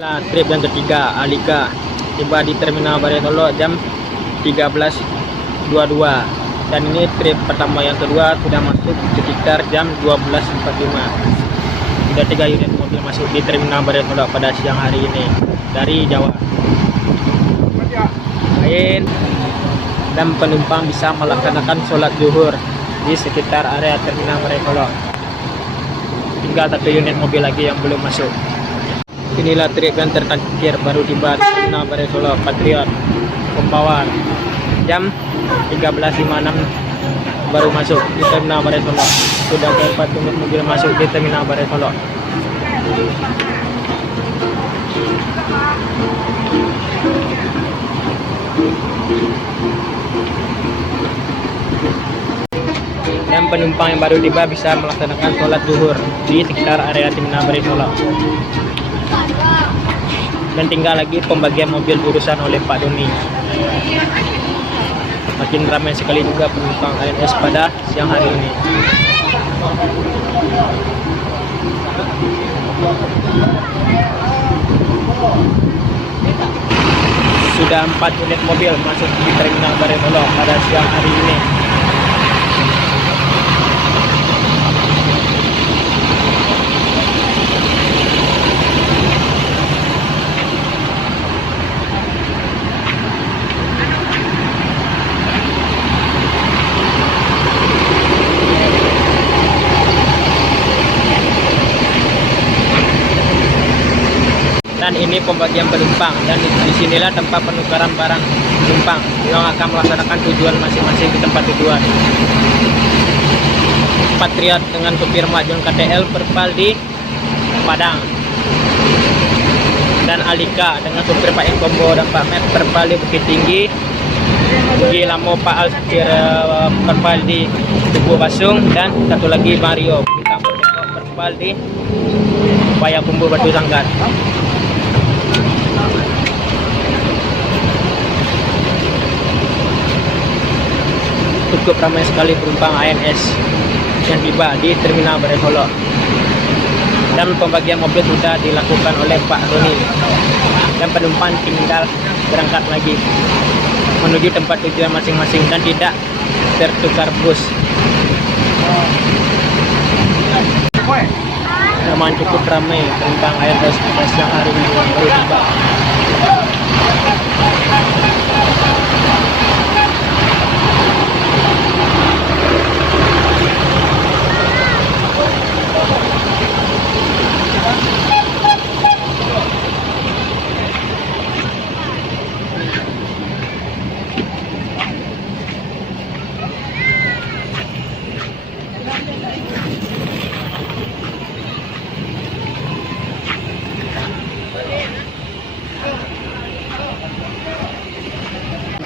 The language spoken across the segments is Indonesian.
Trip yang ketiga, Alika tiba di Terminal Baritolo jam 13.22, dan ini trip pertama. Yang kedua sudah masuk sekitar jam 12.45. Sudah 3 unit mobil masuk di Terminal Baritolo pada siang hari ini dari Jawa. Lain dan penumpang bisa melaksanakan sholat zuhur di sekitar area Terminal Baritolo. Tinggal 1 unit mobil lagi yang belum masuk. Inilah trip yang terakhir baru tiba di Terminal Baritolo, Patriot Pembawa jam 13.56 baru masuk di Terminal Baritolo. Sudah 4 unit mobil masuk di Terminal Baritolo. Dan penumpang yang baru tiba bisa melaksanakan sholat zuhur di sekitar area Terminal Baritolo. Dan tinggal lagi pembagian mobil jurusan oleh Pak Doni. Makin ramai sekali juga penumpang ANS pada siang hari ini. Sudah 4 unit mobil masuk di Terminal Baritolo pada siang hari ini. Dan ini pembagian penumpang, dan disinilah tempat penukaran barang penumpang yang akan melaksanakan tujuan masing-masing di tempat tujuan. Patriot dengan supir Majun KTL Perpal di Padang, dan Alika dengan supir Pak Kombo dan Pak Met Perpal di Bukit Tinggi. Ugi Lamo Pak Al supir Perpal di Tugu Basung, dan satu lagi Mario kita Perpal di Payakumbuh Batu Sanggar. Cukup ramai sekali penumpang ANS yang tiba di Terminal Baritolo, dan pembagian mobil sudah dilakukan oleh Pak Doni, dan penumpang tinggal berangkat lagi menuju tempat tujuan masing-masing dan tidak tertukar bus. Memang cukup ramai penumpang ANS pada siang hari ini baru tiba.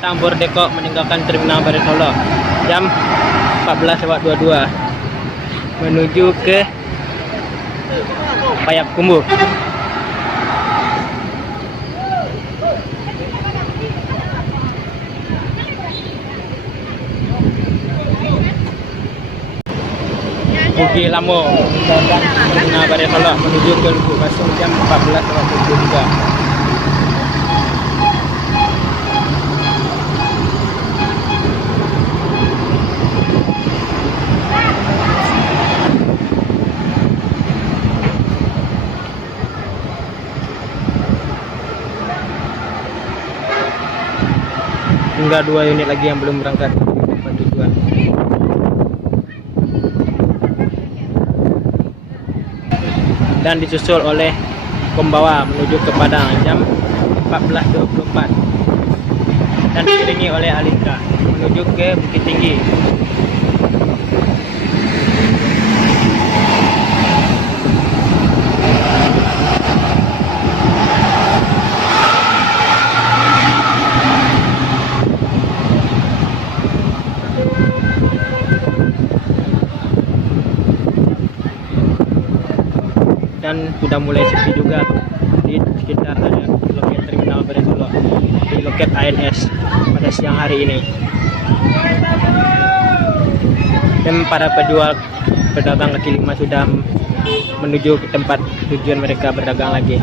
Tambor Deko meninggalkan Terminal Baritolo jam 14.22 menuju ke Payakumbuh. Ugi Lamo meninggalkan Terminal Baritolo menuju ke Tugu Basung jam 14.22. Hingga 2 unit lagi yang belum berangkat ke tempat tujuan. Dan disusul oleh Pembawa menuju ke Padang jam 14.24, dan diiringi oleh Alika menuju ke Bukit Tinggi. Dan sudah mulai sepi juga di sekitar loket Terminal Baritolo, di loket ANS pada siang hari ini. Dan para pedagang kaki lima sudah menuju ke tempat tujuan mereka berdagang lagi.